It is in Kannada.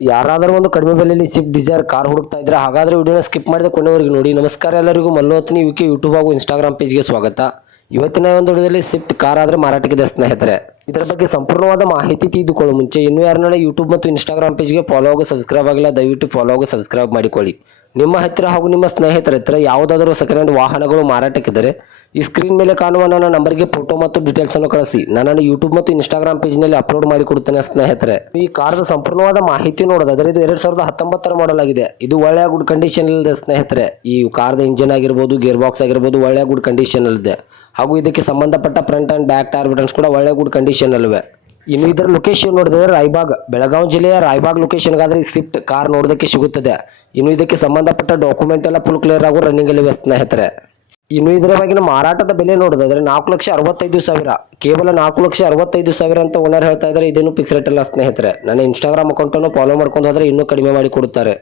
ಯಾರಾದರೂ ಒಂದು ಕಡಿಮೆ ಬೆಲೆಯಲ್ಲಿ ಸ್ವಿಫ್ಟ್ ಡಿಸೈರ್ ಕಾರ್ ಹುಡುಕ್ತಾ ಇದ್ರೆ ಹಾಗಾದ್ರೆ ವಿಡಿಯೋನ ಸ್ಕಿಪ್ ಮಾಡಿದ ಕೊನೆವರೆಗೂ ನೋಡಿ. ನಮಸ್ಕಾರ ಎಲ್ಲರಿಗೂ, ಮಲ್ಲೋತ್ನಿ ಯುಕೆ ಯೂಟ್ಯೂಬ್ ಹಾಗೂ ಇನ್ಸ್ಟಾಗ್ರಾಮ್ ಪೇಜ್ಗೆ ಸ್ವಾಗತ. ಇವತ್ತಿನ ಒಂದು ವಿಡಿಯೋದಲ್ಲಿ ಸ್ವಿಫ್ಟ್ ಕಾರ್ ಆದರೆ ಮಾರಾಟಕ್ಕಿದೆ ಸ್ನೇಹಿತರೆ. ಇದರ ಬಗ್ಗೆ ಸಂಪೂರ್ಣವಾದ ಮಾಹಿತಿ ತಿಳಿದುಕೊಳ್ಳುವ ಮುಂಚೆ ಇನ್ನೂ ಯಾರನ್ನ ಯೂಟ್ಯೂಬ್ ಮತ್ತು ಇನ್ಸ್ಟಾಗ್ರಾಮ್ ಪೇಜ್ಗೆ ಫಾಲೋ ಆಗೋ ಸಬ್ಸ್ಕ್ರೈಬ್ ಆಗಿಲ್ಲ, ದಯವಿಟ್ಟು ಫಾಲೋ ಆಗೋ ಸಬ್ಸ್ಕ್ರೈಬ್ ಮಾಡಿಕೊಳ್ಳಿ. ನಿಮ್ಮ ಹತ್ತಿರ ಹಾಗೂ ನಿಮ್ಮ ಸ್ನೇಹಿತರ ಹತ್ತಿರ ಯಾವುದಾದರೂ ಸೆಕೆಂಡ್ ಹ್ಯಾಂಡ್ ವಾಹನಗಳು ಮಾರಾಟಕ್ಕಿದ್ದರೆ ಈ ಸ್ಕ್ರೀನ್ ಮೇಲೆ ಕಾಣುವ ನನ್ನ ನಂಬರ್ಗೆ ಫೋಟೋ ಮತ್ತು ಡೀಟೇಲ್ಸ್ ಅನ್ನು ಕಳಿಸಿ. ನಾನು ಯೂಟ್ಯೂಬ್ ಮತ್ತು ಇನ್ಸ್ಟಾಗ್ರಾಮ್ ಪೇಜ್ನಲ್ಲಿ ಅಪ್ಲೋಡ್ ಮಾಡಿ ಕೊಡುತ್ತೇನೆ ಸ್ನೇಹಿತರೆ. ಈ ಕಾರ್ದ ಸಂಪೂರ್ಣವಾದ ಮಾಹಿತಿ ನೋಡೋದಾದ್ರೆ ಇದು 2019 ಮಾಡಲ್ ಆಗಿದೆ. ಇದು ಒಳ್ಳೆಯ ಗುಡ್ ಕಂಡೀಷನ್ ಇದೆ ಸ್ನೇಹಿತರೆ. ಈ ಕಾರ್ದ ಇಂಜಿನ್ ಆಗಿರ್ಬೋದು, ಗೇರ್ ಬಾಕ್ಸ್ ಆಗಿರ್ಬೋದು ಒಳ್ಳೆಯ ಗುಡ್ ಕಂಡೀಷನ್ ಇದೆ. ಹಾಗೂ ಇದಕ್ಕೆ ಸಂಬಂಧಪಟ್ಟ front and back tyre buttons ಕೂಡ ಒಳ್ಳೆಯ ಗುಡ್ ಕಂಡೀಷನ್ ಅಲ್ಲಿವೆ. ಇನ್ನು ಇದರ ಲೊಕೇಶನ್ ನೋಡಿದ್ರೆ ರಾಯಬಾಗ್, ಬೆಳಗಾವಿ ಜಿಲ್ಲೆಯ ರಾಯಬಾಗ್ ಲೊಕೇಶನ್ಗಾದ್ರೆ ಈ ಸ್ವಿಫ್ಟ್ ಕಾರ್ ನೋಡೋದಕ್ಕೆ ಸಿಗುತ್ತದೆ. ಇನ್ನು ಇದಕ್ಕೆ ಸಂಬಂಧಪಟ್ಟ ಡಾಕ್ಯುಮೆಂಟ್ ಎಲ್ಲ ಫುಲ್ ಕ್ಲಿಯರ್ ಆಗೋ ರನ್ನಿಂಗ್ ಅಲ್ಲಿವೆ ಸ್ನೇಹಿತರೆ. ಇನ್ನು ಇದರ ಬಗೆಗಿನ ಮಾರಾಟದ ಬೆಲೆ ನೋಡೋದಾದ್ರೆ 4,65,000, ಕೇವಲ 4,65,000 ಅಂತ ಓನರ್ ಹೇಳ್ತಾ ಇದ್ದಾರೆ. ಇದೇನು ಫಿಕ್ಸ್ ರೇಟ್ ಅಲ್ಲ ಸ್ನೇಹಿತರೆ. ನನ್ನ ಇನ್ಸ್ಟಾಗ್ರಾಮ್ ಅಕೌಂಟನ್ನು ಫಾಲೋ ಮಾಡ್ಕೊಂಡು ಹೋದ್ರೆ ಇನ್ನೂ ಕಡಿಮೆ ಮಾಡಿ ಕೊಡುತ್ತಾರೆ.